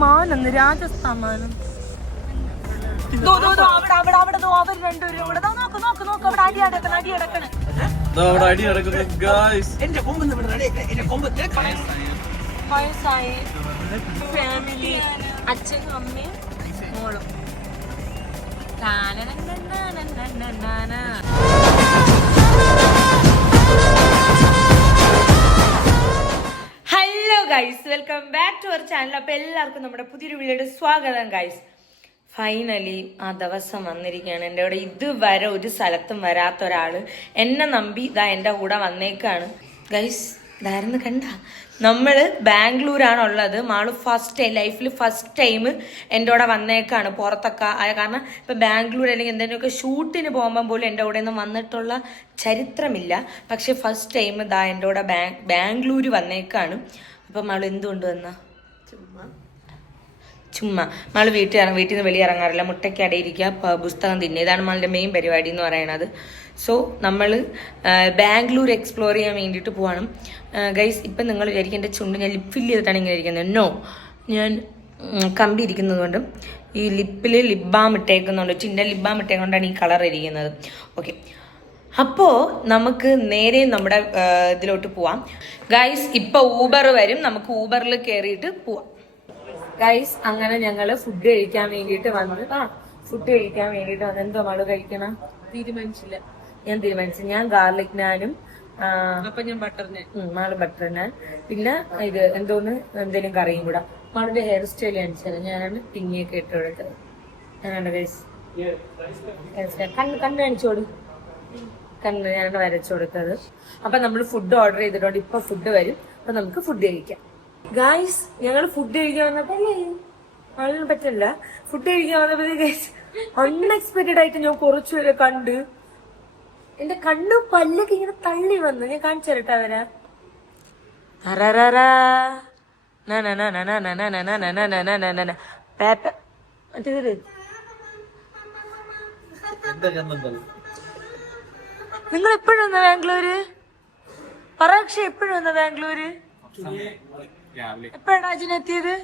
മാനം രാജസ്ഥാൻ മാനം. അവർ രണ്ടുപേരും കൂടെ നോക്ക് അവിടെ അടി അടക്കണം. വയസ്സായി ഫാമിലി, അച്ഛനും അമ്മയും മോളും. Hello guys, welcome back to our channel. അപ്പൊ എല്ലാവർക്കും നമ്മുടെ പുതിയൊരു വീഡിയോയുടെ സ്വാഗതം ഗൈസ്. ഫൈനലി ആ ദിവസം വന്നിരിക്കുകയാണ്. എൻ്റെ കൂടെ ഇതുവരെ ഒരു സ്ഥലത്തും വരാത്ത ഒരാള് എന്നെ നമ്പി ഇതാ എൻ്റെ കൂടെ വന്നേക്കാണ് ഗൈസ്. ഇതായിരുന്നു കണ്ട, നമ്മള് ബാംഗ്ലൂരാണുള്ളത്. മാള് ലൈഫിൽ ഫസ്റ്റ് ടൈം എൻ്റെ കൂടെ വന്നേക്കാണ് പുറത്തൊക്കെ. കാരണം ഇപ്പൊ ബാംഗ്ലൂർ അല്ലെങ്കിൽ എന്തെങ്കിലുമൊക്കെ ഷൂട്ടിന് പോകുമ്പോൾ പോലും എൻ്റെ കൂടെ ഒന്നും വന്നിട്ടുള്ള ചരിത്രമില്ല. പക്ഷെ ഫസ്റ്റ് ടൈം ഇതാ എൻ്റെ കൂടെ ബാംഗ്ലൂർ വന്നേക്കാണ്. അപ്പൊ മാള് എന്തുകൊണ്ട് വന്ന? ചുമ്മാ മാള് വീട്ടിൽ നിന്ന് വെളിയിറങ്ങാറില്ല, മുട്ടയ്ക്ക് അടയിരിക്കുക, പുസ്തകം തിന്നുക. ഇതാണ് മാളിന്റെ മെയിൻ പരിപാടി എന്ന് പറയുന്നത്. സോ നമ്മൾ ബാംഗ്ലൂർ എക്സ്പ്ലോർ ചെയ്യാൻ വേണ്ടിയിട്ട് പോവാണ് ഗൈസ്. ഇപ്പം നിങ്ങൾ വിചാരിക്കും എൻ്റെ ചുണ്ട് ഞാൻ ലിപ്പ് ഫില്ല് ചെയ്തിട്ടാണ് ഇങ്ങനെ ഇരിക്കുന്നത്. നോ, ഞാൻ കമ്പി ഇരിക്കുന്നത് കൊണ്ടും ഈ ലിപ്പിൽ ലിപ് ബാം ഇട്ടേക്കുന്നുണ്ട്, ചിൻ്റെ ലിപ് ബാം ഇട്ടേക്കൊണ്ടാണ് ഈ കളർ ഇരിക്കുന്നത്. ഓക്കെ, അപ്പോൾ നമുക്ക് നേരെ നമ്മുടെ ഇതിലോട്ട് പോവാം ഗൈസ്. ഇപ്പൊ ഊബർ വരും, നമുക്ക് ഊബറിൽ കയറിയിട്ട് പോവാം ഗൈസ്. അങ്ങനെ ഞങ്ങള് ഫുഡ് കഴിക്കാൻ വേണ്ടിയിട്ട് വന്ന് ഫുഡ് കഴിക്കാൻ വേണ്ടിയിട്ട് വന്ന് എന്തോ മാള് കഴിക്കണം തീരുമാനിച്ചില്ല. ഞാൻ തീരുമാനിച്ചു, ഞാൻ ഗാർലിക് നാനും ഞാൻ ബട്ടർ നാൻ, മാള് ബട്ടർ നാൻ, പിന്നെ ഇത് എന്തോന്ന് എന്തെങ്കിലും കറിയും കൂടെ. മാളിന്റെ ഹെയർ സ്റ്റൈൽ കാണിച്ചത് ഞാനാണ് പിങ്ങിയൊക്കെ ഇട്ട് കൊടുത്തത്. ഞാനാണ് ഗൈസ് കണ്ണ് കാണിച്ചോട്, കണ്ണ് ഞാനാണ് വരച്ചു കൊടുത്തത്. അപ്പൊ നമ്മൾ ഫുഡ് ഓർഡർ ചെയ്തിട്ടുണ്ട്. ഇപ്പൊ ഫുഡ് വരും, അപ്പൊ നമുക്ക് ഫുഡ് കഴിക്കാം ഗായ്സ്. ഞങ്ങൾ ഫുഡ് കഴിക്കാൻ വന്നപ്പോ ആളിനും പറ്റില്ല. ഫുഡ് കഴിക്കാൻ വന്നപ്പോ ഗൈസ് അൺഎക്സ്പെക്ടഡ് ആയിട്ട് ഞാൻ കുറച്ചു പേരെ കണ്ട് എന്റെ കണ്ണു പല്ലൊക്കെ ഇങ്ങനെ തള്ളി വന്നു. ഞാൻ കാണിച്ചു തരട്ടെ അവരാ. നിങ്ങൾ എപ്പോഴും വന്ന ബാംഗ്ലൂര്? പറക്ഷ എപ്പോഴും വന്ന ബാംഗ്ലൂര്? എപ്പോഴാണ് അജിനെത്തിയത്?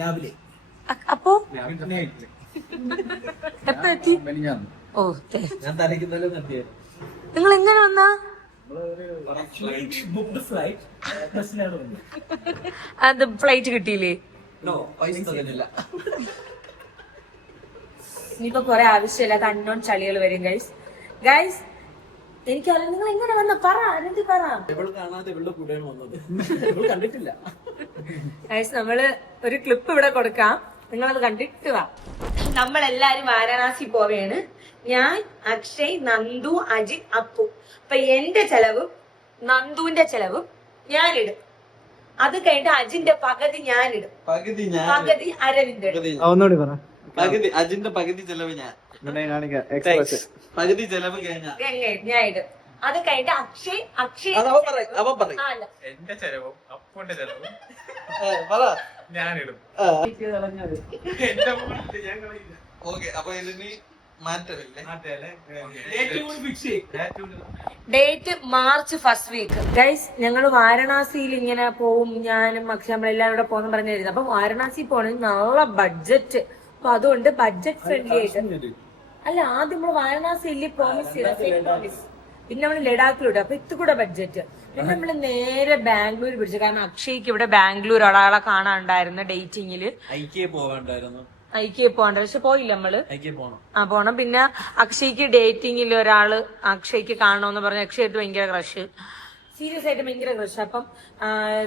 രാവിലെ. അപ്പോ എപ്പോ എത്തി? ഓ, നിങ്ങൾ എങ്ങനെ വന്നാ? അത് ഫ്ലൈറ്റ് കിട്ടിയില്ലേ? ഇനിയിപ്പോ കൊറേ ആവശ്യമില്ല, കണ്ണോൺ ചളികൾ വരും ഗൈസ്. ഗൈസ് എനിക്കറിയാം നിങ്ങൾ എങ്ങനെ വന്ന, പറ കണ്ടിട്ടില്ല. ഗൈസ് നമ്മള് ഒരു ക്ലിപ്പ് ഇവിടെ കൊടുക്കാം, നിങ്ങളത് കണ്ടിട്ട് വാ. നമ്മളെല്ലാരും വാരണാസി പോവുകയാണ്. ഞാൻ, അക്ഷയ്, നന്ദു, അജിത്, അപ്പു. അപ്പൊ എന്റെ ചെലവും നന്ദുവിന്റെ ചെലവും ഞാനിടും. അത് കഴിഞ്ഞിട്ട് അജിന്റെ പകുതി ഞാനിടും, പകുതി അരവിന്ദ് ഇടും. പകുതി അജിന്റെ പകുതി ചെലവ് ഞാൻ, പകുതി ചെലവ് ഞാൻ ഇടും. അത് കഴിഞ്ഞിട്ട് അക്ഷയ് എന്റെ ചെലവും അപ്പുന്റെ ചെലവും ഞാനിടും. ഓക്കെ, അപ്പൊ ഇതിന് മാറ്റമില്ലേ? Date March first week guys. ഞങ്ങൾ വാരണാസിയിൽ ഇങ്ങനെ പോവും, ഞാനും അക്ഷയ് നമ്മളെല്ലാവരും കൂടെ പോകുന്ന പറഞ്ഞിരുന്നു. അപ്പൊ വാരണാസി പോണെങ്കിൽ നല്ല ബഡ്ജറ്റ്. അപ്പൊ അതുകൊണ്ട് ബഡ്ജറ്റ് ഫ്രണ്ട്ലി ആയിട്ട് അല്ല, ആദ്യം നമ്മള് വാരണാസിയിൽ പ്രോമിസ് ചെയ്ത, പിന്നെ നമ്മള് ലഡാക്കിലോട്ട്. അപ്പൊ ഇത് കൂടെ ബഡ്ജറ്റ്. പിന്നെ നമ്മള് നേരെ ബാംഗ്ലൂർ പിടിച്ചു. കാരണം അക്ഷയ്ക്ക് ഇവിടെ ബാംഗ്ലൂർ ഒരാളെ കാണാനുണ്ടായിരുന്നു ഡേറ്റിങ്ങില്. ഐക്യ പോകണ്ടായിരുന്നു, പക്ഷെ പോയില്ല നമ്മള്. പോണം. പിന്നെ അക്ഷയ്ക്ക് ഡേറ്റിങ്ങിൽ ഒരാള് അക്ഷയ്ക്ക് കാണണമെന്ന് പറഞ്ഞ അക്ഷയായിട്ട് ഭയങ്കര ക്രഷ്, സീരിയസ് ആയിട്ട് ഭയങ്കര ക്രഷ്. അപ്പം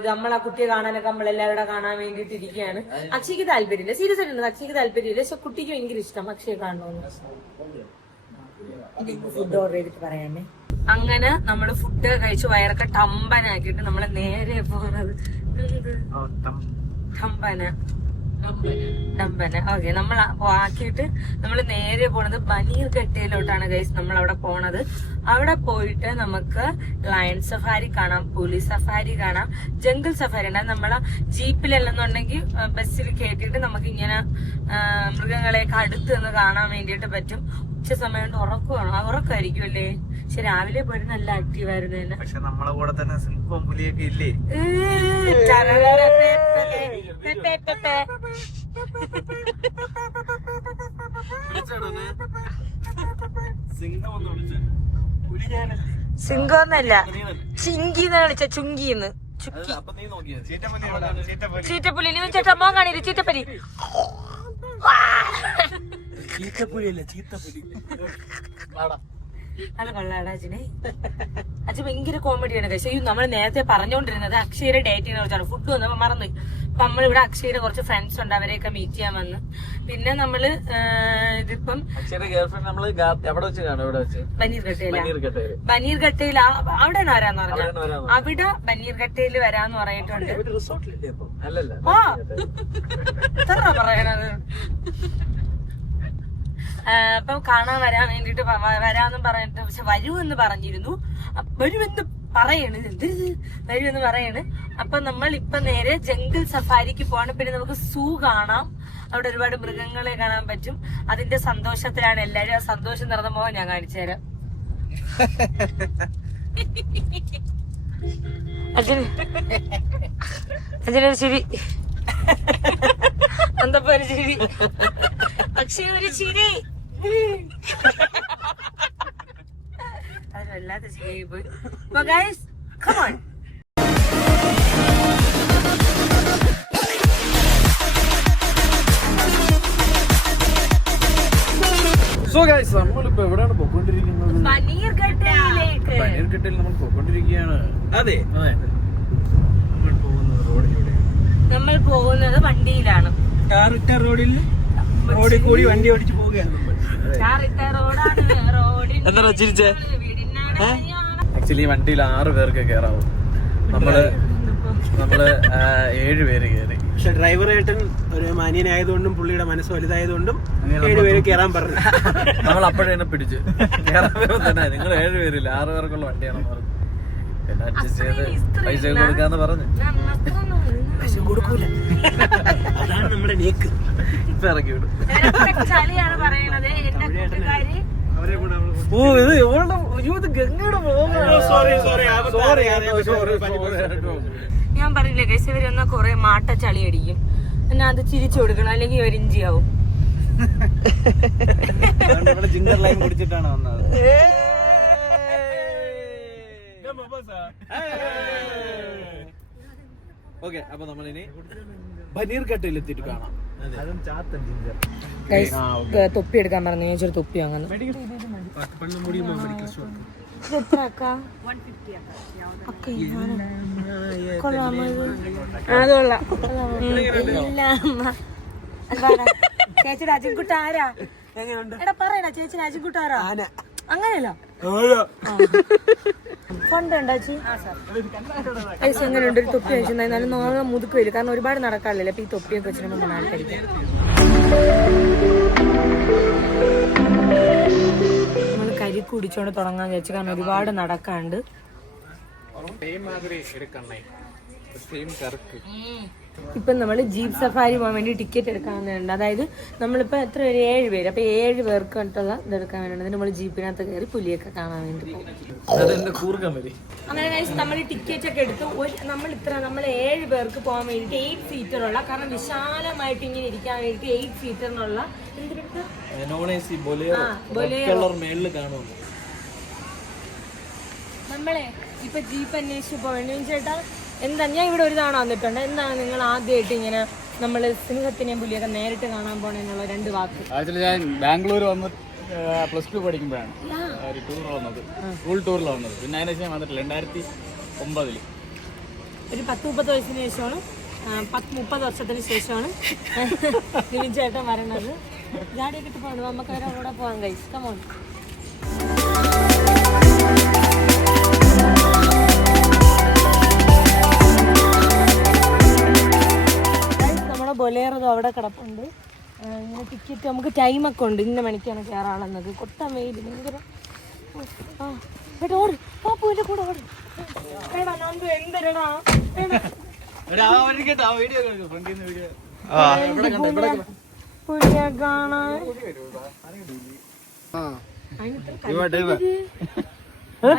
നമ്മൾ ആ കുട്ടിയെ കാണാനൊക്കെ നമ്മളെല്ലാവരുടെ കാണാൻ വേണ്ടിട്ട് ഇരിക്കുകയാണ്. അക്ഷയ്ക്ക് താല്പര്യമില്ല, സീരിയസ് ആയിട്ട് അക്ഷയ്ക്ക് താല്പര്യമില്ല, പക്ഷെ കുട്ടിക്ക് ഭയങ്കര ഇഷ്ടം അക്ഷയെ കാണണമെന്ന്. ഫുഡ് ഓർഡർ ചെയ്തിട്ട് പറയാമേ. അങ്ങനെ നമ്മള് ഫുഡ് കഴിച്ച് വയറൊക്കെ ടമ്പനാക്കിയിട്ട് നമ്മള് നേരെ പോണത് ടമ്പന. ഓക്കെ, നമ്മൾ ആക്കിയിട്ട് നമ്മൾ നേരെ പോണത് ബനീർ ഘട്ടയിലോട്ടാണ് ഗൈസ്. നമ്മൾ അവിടെ പോണത്. അവിടെ പോയിട്ട് നമുക്ക് ലയൺ സഫാരി കാണാം, പോലീസ് സഫാരി കാണാം, ജംഗിൾ സഫാരി ഉണ്ട്. നമ്മളെ ജീപ്പിലല്ലെന്നുണ്ടെങ്കിൽ ബസ്സിൽ കയറ്റിയിട്ട് നമുക്ക് ഇങ്ങനെ മൃഗങ്ങളെയൊക്കെ അടുത്ത് നിന്ന് കാണാൻ വേണ്ടിയിട്ട് പറ്റും. ഉച്ച സമയം കൊണ്ട് ഉറക്കമായിരിക്കും അല്ലേ? പക്ഷെ രാവിലെ പോയിട്ട് നല്ല ആക്റ്റീവ് ആയിരുന്നു തന്നെ. പക്ഷെ നമ്മളെ കൂടെ തന്നെ സിംഹവും പുലിയൊക്കെ ഇല്ലേ? സിംഗോന്നല്ല, ചിങ്കിന്ന് വിളിച്ച, ചുങ്കിന്ന്. ചീറ്റപ്പുലി ചേട്ടാ മോൻ കാണില്ല. ചീറ്റപ്പലി ചീത്തപ്പുലിയല്ല, ചീത്തപ്പുലി. അത് കൊള്ളാടാ അച്ഛനെ. അച്ഛൻ ഭയങ്കര കോമഡിയാണ്. പക്ഷേ നമ്മൾ നേരത്തെ പറഞ്ഞുകൊണ്ടിരുന്നത് അക്ഷയുടെ ഡേറ്റിനെ കുറിച്ചാണ്. ഫുഡ് വന്നപ്പോ മറന്നു. അപ്പൊ നമ്മളിവിടെ അക്ഷയുടെ കുറച്ച് ഫ്രണ്ട്സ് ഉണ്ട്, അവരെയൊക്കെ മീറ്റ് ചെയ്യാൻ വന്ന്. പിന്നെ നമ്മള് ഇതിപ്പം ബനീർഘട്ടയിൽ അവിടെ വരാന്ന് പറഞ്ഞു. അവിടെ ബനീർഘട്ടയിൽ വരാന്ന് പറഞ്ഞിട്ടുണ്ട്. എത്ര പറയണത്. അപ്പൊ കാണാൻ വരാൻ വേണ്ടിട്ട് വരാന്നും പറഞ്ഞിട്ട്, പക്ഷെ വരുമെന്ന് പറഞ്ഞിരുന്നു. വരുമെന്ന് പറയണ്, വരുമെന്ന് പറയണ്. അപ്പൊ നമ്മൾ ഇപ്പൊ നേരെ ജംഗിൾ സഫാരിക്ക് പോകണം. പിന്നെ നമുക്ക് സൂ കാണാം, അവിടെ ഒരുപാട് മൃഗങ്ങളെ കാണാൻ പറ്റും. അതിന്റെ സന്തോഷത്തിലാണ് എല്ലാരും. ആ സന്തോഷം നിറഞ്ഞ മുഖം ഞാൻ കാണിച്ചു തരാം. അച്ഛനൊരു ചിരി, എന്തപ്പോ ഒരു ചിരി, പക്ഷേ ഒരു ചിരി. അത് വല്ലാത്ത ചിരിയായി പോയി. So guys, come on. So guys, നമ്മളിപ്പോ എവിടെയാണ് പോയിക്കൊണ്ടിരിക്കുന്നത്? ബനീർഘട്ടയിലേക്ക്. ബനീർഘട്ടയിൽ നമ്മൾ പോയിക്കൊണ്ടിരിക്കുകയാണ്. അതെ, നമ്മൾ പോകുന്നത് റോഡിലൂടെ. നമ്മൾ പോകുന്നത് വണ്ടിയിലാണ്. ടാറിട്ട റോഡിൽ റോഡിൽ കൂടി വണ്ടി ഓടിച്ചു പോവുകയാണ് നമ്മൾ. എന്താ ചിരിച്ചേ? ആക്ച്വലി വണ്ടിയിൽ 6 പേർക്ക് കയറാവും. നമ്മള് 7 പേര് കയറി. പക്ഷെ ഡ്രൈവർ ഏട്ടൻ ഒരു മാന്യനായതുകൊണ്ടും പുള്ളിയുടെ മനസ്സ് വലുതായതുകൊണ്ടും 7 പേര് കയറാൻ പറഞ്ഞു. നമ്മൾ അപ്പോഴേ പിടിച്ചു. കയറാൻ തന്നെ നിങ്ങൾ 7 പേരില്ല, 6 പേർക്കുള്ള വണ്ടിയാണെന്ന് പറഞ്ഞു. പിന്നെ അഡ്ജസ്റ്റ് ചെയ്ത് പൈസ കൊടുക്കാന്ന് പറഞ്ഞു. പൈസ കൊടുക്കൂല, അതാണ് നമ്മുടെ നേക്ക്. ഇപ്പൊ ഇറക്കി വിടും. ചളിയാണ് പറയണത്. ഓ, ഇത് ഗംഗയുടെ ഞാൻ പറഞ്ഞില്ലേ ഗൈസ്, ഇവരൊന്നാ കൊറേ മാട്ട ചളി അടിക്കും. എന്നാ അത് ചിരിച്ചു കൊടുക്കണം, അല്ലെങ്കിൽ ഇവർ ഇഞ്ചിയാവും. ജിഞ്ചർ ലൈം കുടിച്ചിട്ടാണ് വന്നത്. ഓക്കെ, അപ്പൊ നമ്മളിനി ബനീർഘട്ടയിൽ എത്തിയിട്ട് കാണാം. തൊപ്പി എടുക്കാൻ പറഞ്ഞു. ഞാൻ ചെറു തൊപ്പി വാങ്ങുന്നു. ചേച്ചി രാജൻകുട്ട ആരാ? എടാ പറയടാ, ചേച്ചി രാജൻകുട്ട ആരാ? അങ്ങനെയല്ല, ഫണ്ടുണ്ടോ ചേച്ചി? പൈസ എങ്ങനെയുണ്ട്? ഒരു തൊപ്പി വെച്ചാൽ എന്നാലും നാളെ മുതുക്ക് വരും. കാരണം ഒരുപാട് നടക്കാറില്ല. അപ്പൊ ഈ തൊപ്പിയൊക്കെ വെച്ചിട്ട് നമുക്ക് നാളെ കഴിക്കാം. നമ്മൾ കരി കുടിച്ചോണ്ട് തുടങ്ങാന്ന് വിചാരിച്ചു. കാരണം ഒരുപാട് നടക്കാണ്ട്. ഇപ്പൊ നമ്മള് ജീപ്പ് സഫാരി പോകാൻ വേണ്ടി ടിക്കറ്റ് എടുക്കാൻ വന്നിട്ടുണ്ട്. അതായത് നമ്മളിപ്പോ എത്ര പേര്? 7 പേര്. അപ്പൊ 7 പേർക്ക് വേണ്ടിട്ടുള്ള ഇതെടുക്കാൻ വേണ്ടി നമ്മൾ ജീപ്പിനകത്ത് കയറി പുലിയൊക്കെ കാണാൻ വേണ്ടി പോകും. അങ്ങനെ നമ്മൾ ടിക്കറ്റ് ഒക്കെ എടുത്ത് നമ്മൾ 7 പേർക്ക് പോകാൻ വേണ്ടിട്ട് 8 സീറ്ററുള്ള, കാരണം വിശാലമായിട്ട് ഇങ്ങനെ ഇരിക്കാൻ വേണ്ടിട്ട് 8 സീറ്ററിനുള്ള നമ്മളെ ഇപ്പൊ ജീപ്പ് അന്വേഷിച്ച് പോകണു. ചേട്ടാ എന്താ, ഞാൻ ഇവിടെ ഒരു തവണ വന്നിട്ടുണ്ട്. എന്താണ് നിങ്ങൾ ആദ്യമായിട്ട് ഇങ്ങനെ നമ്മള് സിംഹത്തിനെയും പുലിയൊക്കെ നേരിട്ട് കാണാൻ പോണെന്നുള്ള 2 വാക്ക്? ആക്ച്വലി ഞാൻ ബാംഗ്ലൂർ വന്ന് +2 പഠിക്കുമ്പോഴാണ് ഒരു ടൂർ വന്നത്, സ്കൂൾ ടൂറിൽ വന്നത്. പിന്നെ അതിന് ശേഷം വന്നിട്ടില്ല. 2009 ഒരു 10-30 വയസ്സിന് ശേഷമാണ്, 30 വർഷത്തിന് ശേഷമാണ് നിവിൻ ചേട്ടൻ വരണത്. ഗാഡിയൊക്കെ ഇട്ട് പോകണം. നമുക്ക് അവരവിടെ പോകാൻ കഴിച്ചു. കമോൺ. ബൊലേറോ അവിടെ കിടപ്പുണ്ട്. ഇങ്ങനെ ടിക്കറ്റ് നമുക്ക് ടൈമൊക്കെ ഉണ്ട്. ഇന്ന മണിക്കാണ് കയറാളുന്നത്. കൊട്ടാൻ വെയിൽ ഭയങ്കര. ഓട് പാപ്പുവിന്റെ കൂടെ ഓട്. എന്തരടാ പുലിയെ കാണാൻ Our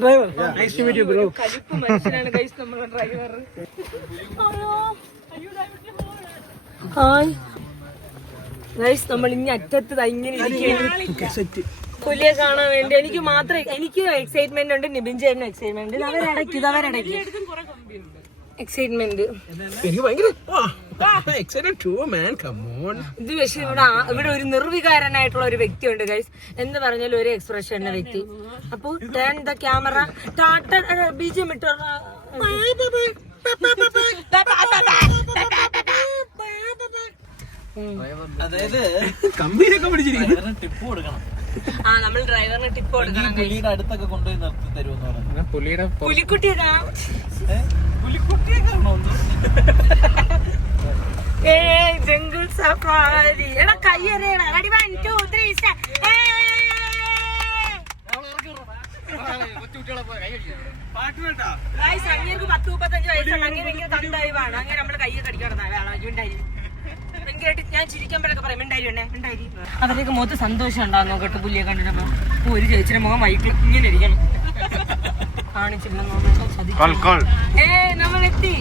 driver. Nice to meet you, bro. കലിപ്പ് മനുഷ്യനാണ് ഗൈസ് നമ്മുടെ ഡ്രൈവർ. ഹായ് ഗൈസ്, നമ്മൾ ഇനി അറ്റത്ത് ഇങ്ങനെ ഇരിക്കുകയാണ് പുലിയെ കാണാൻ വേണ്ടി. എനിക്ക് മാത്രം എക്സൈറ്റ്മെന്റ് ഉണ്ട്, നിബിൻ ചേട്ടനും എക്സൈറ്റ്മെന്റ് ഉണ്ട്. അവരടക്കി എക്സൈറ്റ്മെന്റ്. എനിക്ക് ഭയങ്കര excited too, man. Come on. ഇത് പക്ഷേ ഇവിടെ ഒരു നിർവികാരനായിട്ടുള്ള ഒരു വ്യക്തിയുണ്ട് ഗൈസ്. എന്ന് പറഞ്ഞാൽ ഒരു എക്സ്പ്രഷൻ വ്യക്തി. അപ്പൊ ടേൺ ദ ക്യാമറ, ബീജം ഇട്ട അതായത് കമ്പനിയൊക്കെ പിടിച്ചിരിക്കുന്നു. ടിപ്പ് കൊടുക്കണം. നമ്മൾ ഡ്രൈവറിന് ടിപ്പ് കൊടുക്കണം. പുലിയുടെ അടുത്തൊക്കെ കൊണ്ടുപോയി നിർത്തി തരുമെന്ന് പറഞ്ഞു. പുള്ളിയുടെ പുലിക്കുട്ടിയതാ. പുലിക്കുട്ടിയെ കാണോ? Jungle safari. എടാ കയ്യറിയടാ. Ready 1 2 3 start. ഗൈസ്, അങ്ങേർക്ക് 10-35 വയസ്സുള്ള അങ്ങനെ ഭയങ്കര തണ്ടായിവാണ്. അങ്ങനെ നമ്മള് കയ്യൊക്കെ അടിക്കണം. ഭയങ്കരമായിട്ട് ഞാൻ ചിരിക്കുമ്പോഴൊക്കെ പറയും മിണ്ടായി. അവരുടെയൊക്കെ മുഖത്ത് സന്തോഷം ഉണ്ടാകുന്നു കേട്ടോ പുലിയെ കണ്ടിട്ടപ്പോ. ഒരു ചേച്ചിയുടെ മുഖം വൈകിട്ട് ഇങ്ങനെ ഇരിക്കണം. കാണിച്ചില്ലെന്നോ നമ്മളെത്തി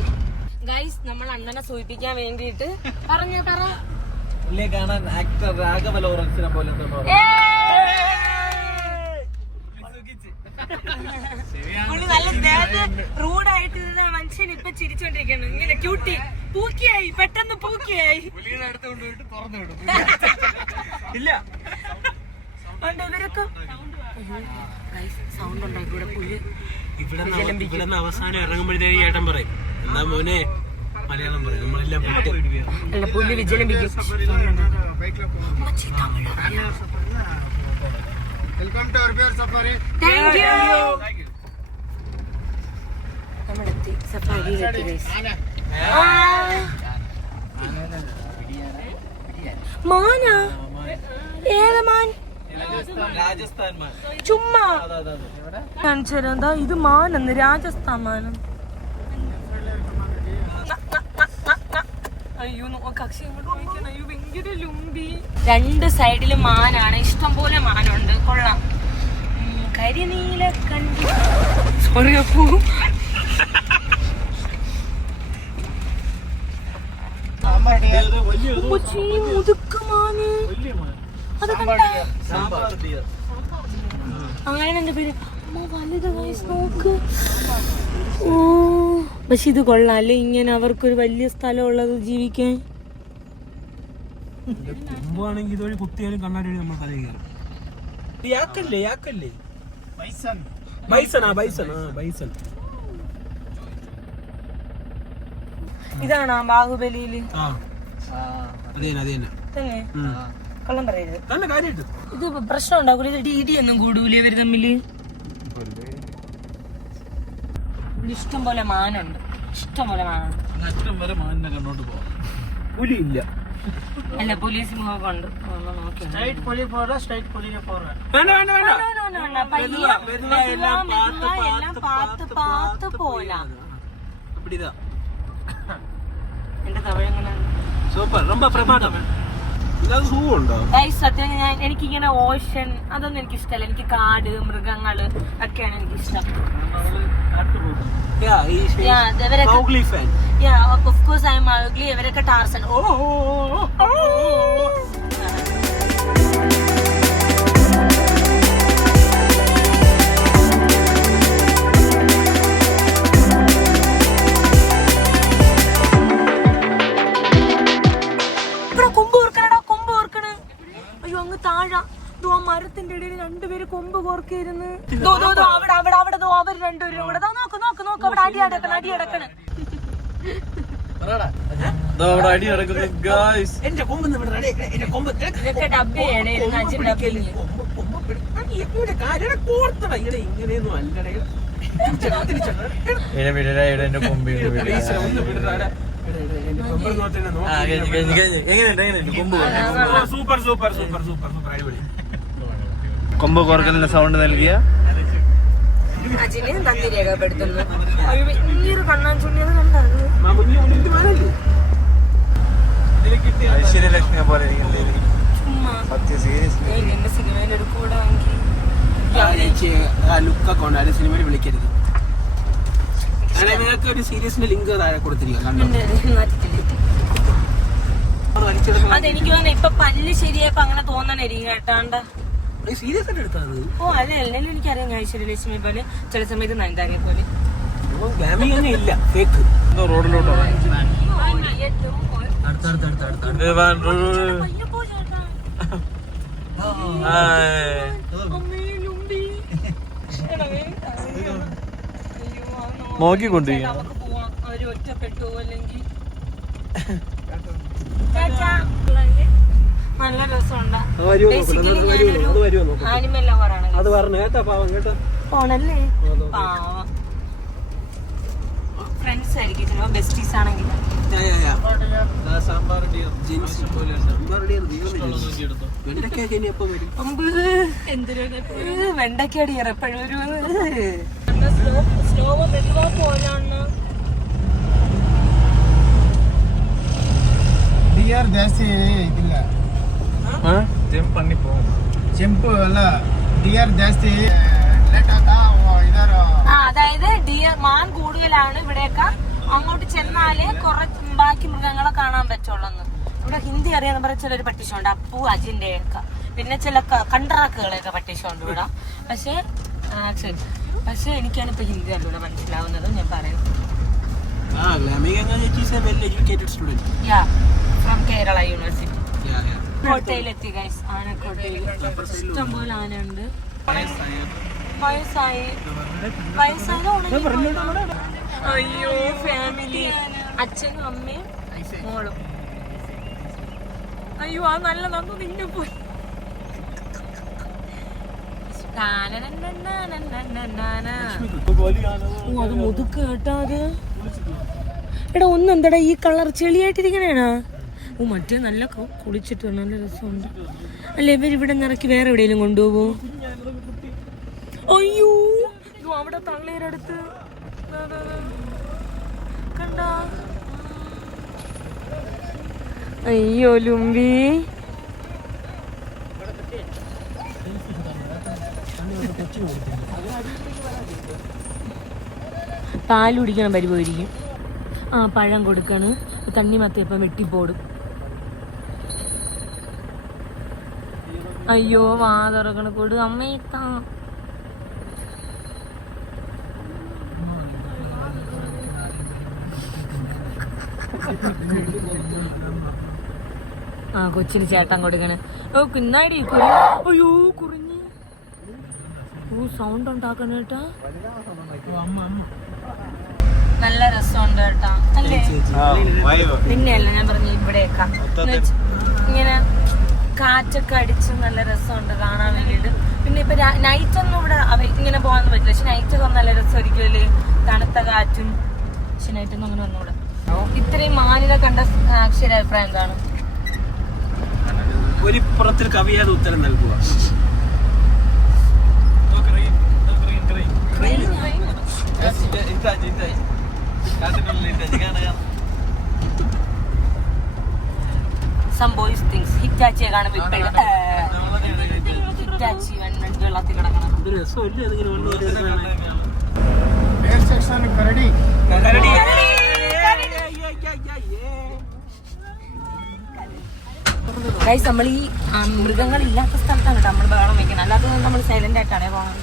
ഗൈസ്. നമ്മൾ അണ്ണനെ സൂചിപ്പിക്കാൻ വേണ്ടിട്ട് പറ പുള്ളിയെ കാണാൻ ആക്ടർ രാഘവ ലോറൻസിനെ പോലെ ഉണ്ടെന്ന് പറഞ്ഞു. പുള്ളി നല്ല നേരത്തെ റൂഡായിട്ട് ഇരുന്ന മനുഷ്യൻ ഇപ്പൊ ചിരിച്ചോണ്ടിരിക്കുന്നു. ഇങ്ങനെ ക്യൂട്ടി പൂക്കിയായി, പെട്ടെന്ന് പൂക്കിയായി. ഇല്ല ഇവരൊക്കെ സൗണ്ട് ഉണ്ടായിക്കൂടെ? പുലി ഇവിടെ അവസാനം ഇറങ്ങുമ്പോഴത്തേക്ക് ചേട്ടൻ പറയും എന്താ മോനെ മലയാളം പറയും. നമ്മളെല്ലാം അല്ല, പുലി വിജലംബിക്കും. നമ്മളെത്തി സഫാരിയിലെത്തി ഗൈസ്. മാനാ? ഏത് മാൻ? രാജസ്ഥാൻ മാൻ. ചുമ്മാ കാണിച്ചുതരാം. ഇത് മാനെന്ന്, രാജസ്ഥാൻ മാനം. അയ്യോ കക്ഷി ഭയങ്കര ലുമ്പി. രണ്ട് സൈഡിലും മാനാണ്, ഇഷ്ടം പോലെ മാനുണ്ട്. കൊള്ളാം. കരിനീല കണ്ടി. സോറി അപ്പൂ. മുതുക്കമാന് അത് കണ്ട. അങ്ങനെ എന്റെ പേര് വലുത് ഗൈസ് നോക്ക്. ഓ പക്ഷെ ഇത് കൊള്ളാം അല്ലേ, ഇങ്ങനെ അവർക്കൊരു വലിയ സ്ഥലം ഉള്ളത് ജീവിക്കാൻ. കൊമ്പാണെങ്കിൽ ഇതുവഴി കുത്തിയാലും കണ്ണാടി നമ്മൾ തലയിൽ കയറും. ഇതാണോ ബാഹുബലിയില്? തന്നെ കള്ളം പറയരുത്. നല്ല കാര്യമായിട്ട് ഇത് പ്രശ്നം ഉണ്ടാക്കൂല? ഇത് DD ഒന്നും കൂടൂലേ ഇവര് തമ്മില്? ഇവിടെ ഇഷ്ടം പോലെ മാനുണ്ട്, ഇഷ്ടം പോലെ മാനുണ്ട്. അറ്റം വരെ മാനിനെ കണ്ടോണ്ട് പോവാം. പുലി ഇല്ല. അല്ല പോലീസ് മുഖമുണ്ട്. എന്റെ തവഴങ്ങനെ സൂപ്പർ, ரொம்ப പ്രമാദം. സത്യം എനിക്കിങ്ങനെ ഓഷൻ അതൊന്നും എനിക്ക് ഇഷ്ടമല്ല. എനിക്ക് കാട്, മൃഗങ്ങള് ഒക്കെയാണ് എനിക്കിഷ്ടം. ഇവരൊക്കെ ടാർസൻ. അങ്ങ് താഴ മരത്തിന്റെ ഇടയിൽ രണ്ടുപേര് കൊമ്പ് കോർക്കിരുന്ന് അവിടെ അവർ രണ്ടുപേരും കൂടെ നോക്ക് അവിടെ അടി അടക്കണ്. അടി നടക്കുന്നു ഗായ്സ്. എന്റെ കൊമ്പ് ഇതൊക്കെ ഡബ്ബയാണ്. ഇങ്ങനെയൊന്നും അല്ലടേ. കൊമ്പ് കോർക്കലിന്റെ സൗണ്ട് നൽകിയ അജിനെ നന്ദി രേഖപ്പെടുത്തുന്നു. ഭയങ്കര കണ്ണാൻ ചുണ്ണിയത് കണ്ടത്. ഐശ്വര്യലക്ഷ്മിയെ പോലെ ചുമ്മാ സിനിമയിൽ ഒരു കൂടെ വാങ്ങി എനിക്ക് ആ ലുക്കൊക്കെ ഉണ്ടായിരുന്നു സിനിമയിൽ വിളിക്കരുത്. അങ്ങനെ നിങ്ങൾക്ക് ഒരു സീരിയസിന്റെ ലിങ്ക് താഴെ കൊടുത്തിരിക്കും. അതെനിക്ക് തോന്നുന്നു ഇപ്പൊ പല്ല് ശരിയായപ്പോ അങ്ങനെ തോന്നണേ കേട്ടാണ്ട് സീരിയസ് ആയിട്ട് എടുത്തത്. ഓ അല്ല അല്ലെങ്കിലും എനിക്കറിയാം ഐശ്വര്യലക്ഷ്മി പോലെ ചില സമയത്ത് നയൻതാരയെ പോലെ ഇല്ല ഫേക്ക് റോഡിലോട്ടോ നോക്കിക്കൊണ്ടിരിക്കും. അവര് ഒറ്റപ്പെട്ടു അല്ലെങ്കിൽ നല്ല രസമുണ്ട്. ആനിമൽ ലവറാണ് അത് പറഞ്ഞു കേട്ടോ. പാവം കേട്ടോ പോണല്ലേ പാവം. ഫ്രണ്ട്സ് ആയിരിക്കും ചിലപ്പോ ബെസ്റ്റീസ് ആണെങ്കിൽ. വെണ്ടക്കടി എപ്പോഴും ഒരു സ്നോ മെതുവാ പോലാണ്. ಡಿಯರ್ ಜಾಸ್ತಿ ಇದಿಲ್ಲ, ജമ്പ് പണി പോകും. ಜಂಪ್ ಅಲ್ಲ ಡಿಯರ್ ಜಾಸ್ತಿ ಲೇಟ್ ಆತಾ ಇದಾರ. അതായത് ഡിയർ മാൻ കൂടുതലാണ് ഇവിടെയൊക്കെ. അങ്ങോട്ട് ചെന്നാലേ കുറച്ച് ബാക്കി മൃഗങ്ങളെ കാണാൻ പറ്റുള്ളൂ. ഇവിടെ ഹിന്ദി അറിയാന്ന് പറഞ്ഞ ചിലൊരു പട്ടിഷമുണ്ട്, അപ്പു അജിന്റെ ഒക്കെ. പിന്നെ ചില കണ്ടറാക്കുകളെയൊക്കെ പട്ടിഷമുണ്ട് ഇവിടെ. പക്ഷെ എനിക്കാണ് ഇപ്പൊ ഹിന്ദി അല്ലൂടെ മനസ്സിലാവുന്നത്. ഞാൻ പറയുന്നത് ഫ്രം കേരള യൂണിവേഴ്സിറ്റി. കോട്ടയിലെത്തി ഗൈസ്. ആനക്കോട്ടയിൽ ഇഷ്ടംപോലെ ആനയുണ്ട്. അയ്യോ ഫാമിലി, അച്ഛനും അമ്മയും മോളും. അയ്യോ ആ നല്ല നന്നു നിന്നു പോയി. അത് മുതുക്ക് കേട്ടാ അത്. എടാ ഒന്നെന്താടാ ഈ കളർ ചെളിയായിട്ടിരിക്കണേണാ. ഓ മറ്റേ നല്ല കുളിച്ചിട്ട് നല്ല രസമുണ്ട്. അല്ല ഇവരിവിടെ നിറക്കി വേറെ എവിടെയെങ്കിലും കൊണ്ടുപോകോ? അയ്യോ അവിടെ തള്ളേരടുത്ത് കണ്ട. അയ്യോ ലുമ്പി. പാല് കുടിക്കണം പരിപോയിരിക്കും. ആ പഴം കൊടുക്കാണ്. തണ്ണിമത്തയപ്പം വെട്ടിപ്പോടും. അയ്യോ വാ തുറക്കണ കൊടു അമ്മയത്താ. ആ കൊച്ചിന് ചേട്ടൻ കൊടുക്കണ്. ഓ കുന്നാടി അയ്യോ കുറിഞ്ഞ്. ഓ സൗണ്ട് ഉണ്ടാക്കണ കേട്ടാ. നല്ല രസമുണ്ട് കേട്ടാ അല്ലേ? പിന്നെയല്ല ഞാൻ പറഞ്ഞു ഇവിടെയൊക്കെ ഇങ്ങനെ കാറ്റൊക്കെ അടിച്ച് നല്ല രസമുണ്ട് കാണാൻ വേണ്ടിട്ട്. പിന്നെ ഇപ്പൊ നൈറ്റ് ഒന്നും ഇവിടെ ഇങ്ങനെ പോകാൻ പറ്റില്ല. പക്ഷെ നൈറ്റ് ഒക്കെ നല്ല രസമായിരിക്കുമല്ലേ, തണുത്ത കാറ്റും. പക്ഷെ നൈറ്റ് ഒന്നും അങ്ങനെ വന്നൂടെ. ഇത്രയും മാനിനെ കണ്ട അക്ഷര അഭിപ്രായം എന്താണ്? ഒരു പുറത്തിൽ കവിയാതെ ഉത്തരം നൽകുക. Some boys thinks Hitachi കാണുമ്പോ ഇപ്പഴും ഹിറ്റാച്ചി വെള്ളത്തിൽ കിടക്കണം. കരടി ഗൈസ് നമ്മൾ ഈ മൃഗങ്ങളില്ലാത്ത സ്ഥലത്താണ് കേട്ടോ നമ്മൾ ബഹളം വെക്കുന്നത്. അല്ലാതെ നമ്മൾ സൈലന്റ് ആയിട്ടാണേ പോകുന്നത്.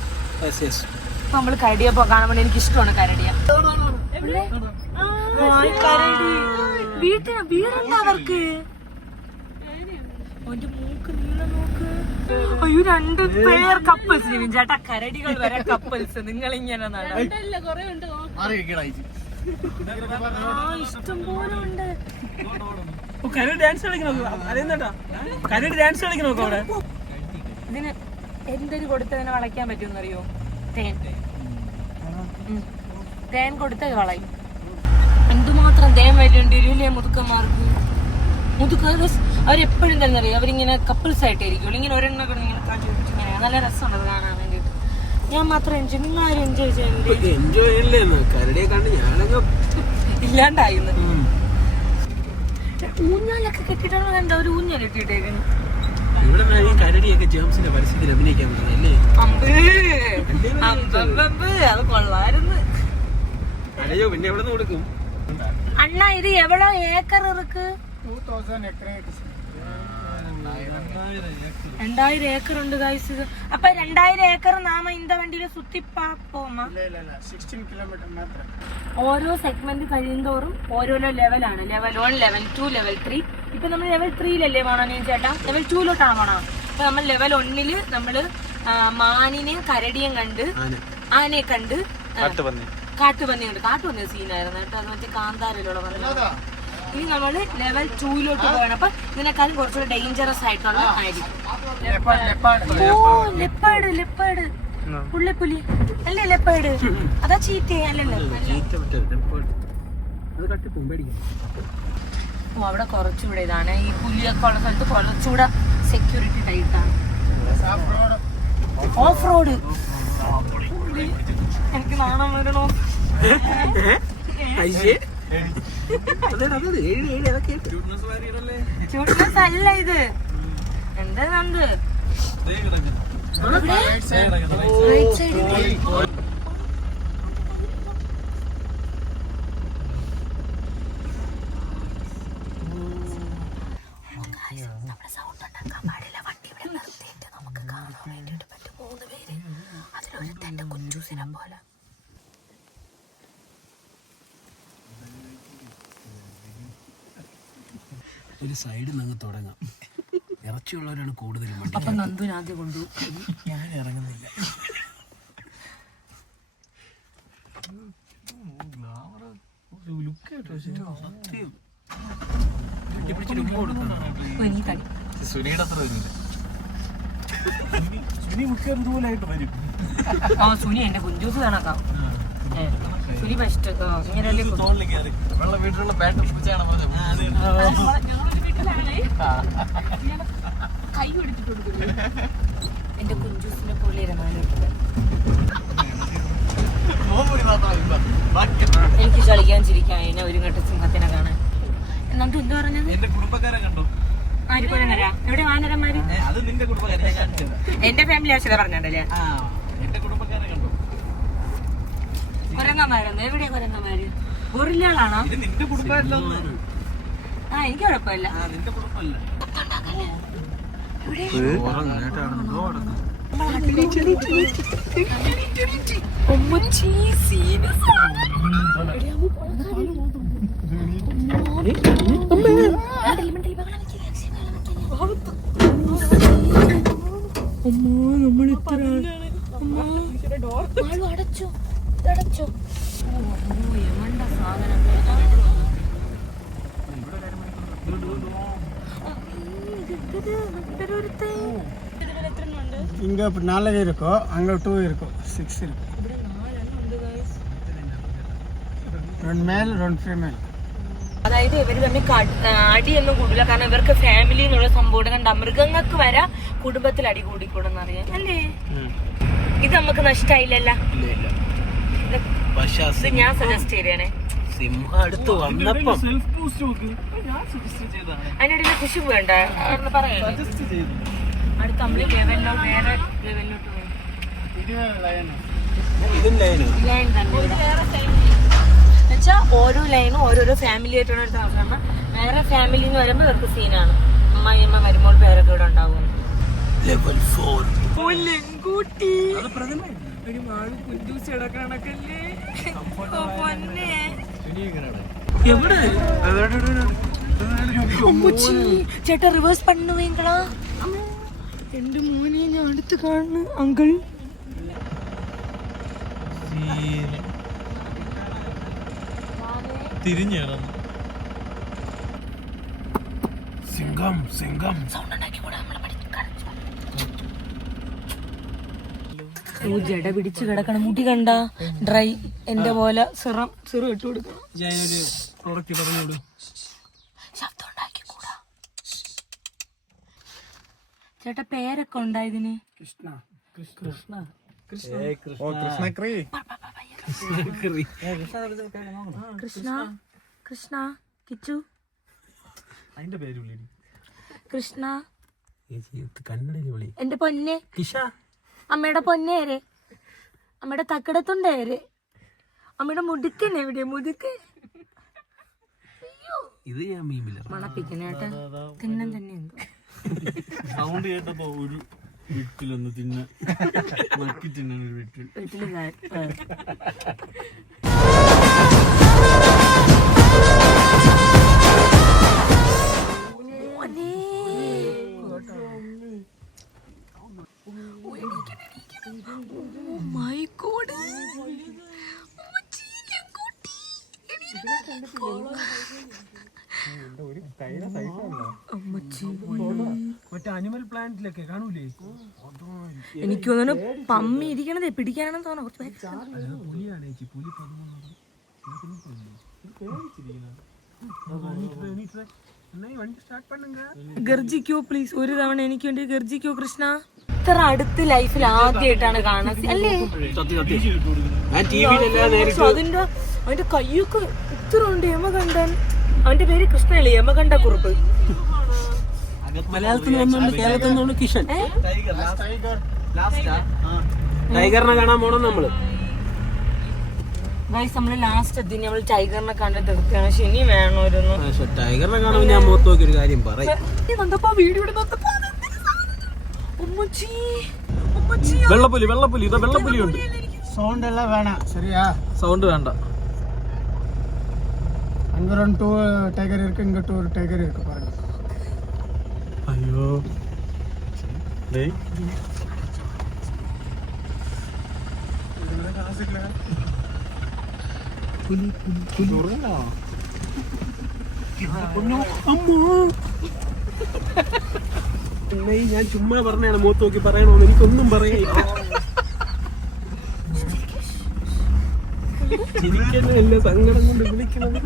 ഇപ്പൊ നമ്മള് കരടിയെ കാണാൻ വേണ്ടി എനിക്ക് ഇഷ്ടമാണ് കരടിയ. കരടി വീടുണ്ടോ അവർക്ക്? മൂക്ക് നീളം നോക്ക്. അയ്യോ 2 പേർ കപ്പിൾസ്. ചേട്ടാ കരടികൾ വരെ കപ്പിൾസ്. നിങ്ങൾ ഇങ്ങനെ ഇഷ്ടം പോലെ ഉണ്ട്. കരടി ഡാൻസ് കളിക്കണോ? അതെന്താ കരടി ഡാൻസ് കളിക്കണോ അവിടെ? ഇതിന് എന്തൊരു കൊടുത്തതിനെ വളയ്ക്കാൻ പറ്റുമെന്നറിയോ? തേൻ കൊടുത്ത കളയും. എന്തുമാത്രം തേൻ വരേണ്ടില്ലേ മുതുക്കന്മാർക്ക്. അവരെപ്പോഴും തന്നെ അറിയാം, അവരിങ്ങനെ കപ്പിൾസ് ആയിട്ടായിരിക്കും. ഇങ്ങനെ ഒരെണ്ണം ഇങ്ങനെ കാട്ടിങ്ങനെ നല്ല രസമുണ്ട് കാണാൻ വേണ്ടിട്ട്. ഞാൻ മാത്രം എൻജോയ്, നിങ്ങൾ ആരും എൻജോയ് ഇല്ലാണ്ടായിരുന്നു. ഊഞ്ഞാലൊക്കെ കെട്ടിട്ടാണ് കണ്ട. ഒരു ഊഞ്ഞാൽ കെട്ടിയിട്ടേക്കുന്നു. കരടിയൊക്കെ ജേംസിന്റെ പരസ്യത്തിൽ അഭിനയിക്കാൻ പറ്റുന്നല്ലേ? അയ്യോ പിന്നെ എവിടെ നിന്ന് കൊടുക്കും? அண்ணா இது எவ்வளவு ஏக்கர் இருக்கு? 2000 ஏக்கர் ഉണ്ട് ഗൈസ് ഇത്. അപ്പൊ 2000 ഏക്കർ നാമ இந்த വണ്ടിയിൽ சுத்தி പാപ്പോമാ? 16 കിലോമീറ്റർ മാത്രം. ഓരോ സെഗ്മെന്റ് കഴിയുന്തോറും ഓരോരോ ലെവലാണ്. Level 1, level 2, level 3. ഇപ്പൊ നമ്മൾ ലെവൽ 3-ലല്ലേ പോണേ ചേട്ടാ? ലെവൽ 2-ലോട്ടാണ് പോണോ? അപ്പൊ നമ്മൾ ലെവൽ 1-ല് നമ്മള് മാനിനെയും കരടിയും കണ്ട്, ആനയെ കണ്ട്, കാട്ടുപന്നി കണ്ട്. കാട്ടുപന്നി സീനായിരുന്നു കേട്ടോ. അത് മറ്റേ കാന്താരയിലൂടെ പറഞ്ഞത്. ഇനി നമ്മള് ലെവൽ 2-ലോട്ട് പോകണം. അപ്പൊ ഇതിനേക്കാളും കുറച്ചുകൂടെ ഡേഞ്ചറസ് ആയിട്ടുള്ള ആയിരിക്കും. ഓ ലെപ്പേർഡ് പുള്ളിപ്പുലി അല്ലേ? ലെപ്പേർഡ് അതാ ചീറ്റ അല്ലല്ലോ. ഓ അവിടെ കുറച്ചുകൂടെ ഇതാണ്. ഈ പുലിയൊക്കെ ഉള്ള സ്ഥലത്ത് കുറച്ചുകൂടെ സെക്യൂരിറ്റി ടൈറ്റാണ്. ഓഫ് റോഡ് എനിക്ക് നാണം വരണോ? ക്യൂട്ട്നെസ് അല്ല ഇത്. എന്താ നമുക്ക് നമ്മുടെ സൗണ്ട് ഉണ്ടാക്കാൻ പാടില്ല. വണ്ടി ഇവിടെ നിർത്തിയിട്ട് നമുക്ക് കാണാൻ വേണ്ടിയിട്ട് പറ്റും 3 പേര്. അതിലൊരു തന്റെ കുഞ്ചൂസിനെ പോലെ. ഒരു സൈഡിൽ നിന്ന് തുടങ്ങാം. ഇറച്ചിയുള്ളവരാണ് കൂടുതലും. അപ്പൊ നന്ദുവിന് ആദ്യം കൊണ്ടു. ഞാൻ ഇറങ്ങുന്നില്ല. സുനി എന്റെ കുഞ്ചൂസ് കണക്കാം. സുനി ബെസ്റ്റ്. ഇങ്ങനെയല്ലേ വീട്ടിലുള്ള ബാറ്ററി കൈ കൊടുത്തിട്ടുണ്ട്. എന്റെ കുഞ്ചൂസിനെ പോലെ ഇരുന്നാലും എനിക്ക് കളിക്കാൻ ചിരിക്കാൻ എന്നെ ഒരു ഘട്ട സിംഹത്തിനെ കാണാൻ. എന്നിട്ട് എന്താ പറഞ്ഞത്? എന്റെ കുടുംബക്കാരെ കണ്ടു. ആര് കൊരങ്ങരാ? എവിടെ വാനരന്മാര്? അത് നിന്റെ കുടുംബക്കാരെ എന്റെ ഫാമിലി ആവശ്യത പറഞ്ഞല്ലേ? എന്റെ കുടുംബക്കാരെ കണ്ടു. കൊരങ്ങന്മാരൊന്നും എവിടെയാ കൊരങ്ങന്മാര്? ഗൊറില്ലകളാണോ? ഇത് നിന്റെ കുടുംബമല്ലോ. ആ എനിക്ക് കുഴപ്പമില്ല. നിന്റെ കുടുംബമല്ല. അടച്ചോ സാധനം. இங்க 4 இருக்கும், அங்க 2 இருக்கும், 6 இருக்கும். 2 மேல் 2 ഫീമെയിൽ. അതായത് ഇവര് തമ്മിൽ അടിയൊന്നും കൂടില്ല. കാരണം ഇവർക്ക് ഫാമിലി എന്നുള്ള സംഭവം കണ്ട മൃഗങ്ങൾക്ക് വരെ കുടുംബത്തിൽ അടി കൂടിക്കൂടെന്ന് അറിയാം അല്ലേ? ഇത് നമുക്ക് നഷ്ടമായില്ലല്ല. ഇത് ഞാൻ സജസ്റ്റ് ചെയ്തേ. സിംഹം അടുത്ത് വന്നപ്പം അതിനിടയിൽ കുശി വേണ്ട പറയാം. അടുത്ത് നമ്മള് ലെവലിലോട്ട് വേറെ ലെവലിലോട്ട് പോയി. ലൈൻ തന്നെ എന്നുവെച്ചാ ഓരോ ലൈനും ഓരോരോ ഫാമിലി ആയിട്ടാണ് എടുത്ത് നോക്കണം. വേറെ ഫാമിലി എന്ന് വരുമ്പോ ഇവർക്ക് സീനാണ്. അമ്മ വരുമ്പോൾ പേരൊക്കെ ഇവിടെ ഉണ്ടാവും. ഒരു മാള് കുഞ്ചൂസ് കിടക്കണക്കല്ലേ പൊന്നെ. ചേട്ടാ റിവേഴ്സ് പണ്ണുവീങ്കളാ. എന്റെ മോനെ ഞാൻ അടുത്ത് കാണുന്നു അങ്കിൾ. തിരിഞ്ഞാണ് സിംഗം സിംഗം സൗണ്ട് ഉണ്ടാക്കി കൂടെ നമ്മളെ ജട പിടിച്ച് കിടക്കണം. മുടി കണ്ട ഡ്രൈ എന്റെ പോലെ സിറം ഇട്ട് കൊടുക്കണം. ശബ്ദം ഉണ്ടാക്കി കൂടാ. ചേട്ടാ പേരൊക്കെ ഉണ്ടായതിന്? കൃഷ്ണ കൃഷ്ണ കിച്ചു അതിന്റെ പേര് കൃഷ്ണ. കന്നഡ എന്റെ പൊന്നെ കിഷ. അമ്മയുടെ പൊന്നേര്, അമ്മയുടെ തക്കടത്തുണ്ടേര്. അമ്മയുടെ മുടുക്കൻ എവിടെയാ മുടുക്കൻ? ഇത് ഞാൻ മീമില്ല മണപ്പിക്കണേട്ടാ തിന്നാൻ തന്നെ ഉണ്ട്. സൗണ്ട് കേട്ടപ്പോ ഒരു വീട്ടിലൊന്ന് തിന്ന നക്കി തിന്നാൻ ഒരു വീട്ടിൽ മറ്റേ അനിമൽ പ്ലാന്റിലൊക്കെ കാണൂലേ? എനിക്ക് തോന്നുന്നു പമ്മി ഇരിക്കണതേ പിടിക്കാനാണെന്ന് തോന്നുന്നു. കുറച്ച് പുലിയാണ് ചേച്ചി, പുലി വണ്ടി സ്റ്റാർട്ട് പണ്ണുങ്ക. ഗർജിക്കോ പ്ലീസ്, ഒരു തവണ എനിക്ക് വേണ്ടി ഗർജിക്കോ കൃഷ്ണ. ഇത്ര അടുത്ത് ലൈഫിൽ ആദ്യമായിട്ടാണ് കാണുന്നത് അല്ലേ? അതിന്റെ അവന്റെ കയ്യൊക്കെ ഇത്ര ഉണ്ട്. യമകണ്ഠൻ, അവന്റെ പേര് കൃഷ്ണല്ലേ, യമകണ്ഠ കുറുപ്പ്. മലയാളത്തിൽ നിന്നുണ്ട്, കേരളത്തിൽ നിന്നുണ്ട് കിഷൻ. ടൈഗറിനെ കാണാൻ പോണം നമ്മള്. ഗൈസ് നമ്മള് ലാസ്റ്റ് എത്തി, നമ്മള് ടൈഗറിനെ കണ്ട് തീർക്കാണ്. പക്ഷെ ഇനി വേണമായിരുന്നു. ടൈഗറിനെ കാണുമ്പോൾ ഞാൻ മുഖത്ത് നോക്കി ഒരു കാര്യം പറയും. വെള്ളപ്പുലി, വെള്ളപ്പുലി, ഇതാ വെള്ളപ്പുലി ഉണ്ട്. സൗണ്ട് എല്ലാം വേണം, சரியா? സൗണ്ട് വേണ്ട. அங்க 2 டைகர் இருக்கு, இங்கிட்ட ஒரு டைகர் இருக்கு பாருங்க. അയ്യോ ഞാൻ ചുമ്മാ പറഞ്ഞാണ് മുഖത്ത് നോക്കി പറയണോന്ന്, എനിക്കൊന്നും പറയാനില്ല. ചിരിക്കല്ല, സങ്കടം കൊണ്ട് വിളിക്കണത്.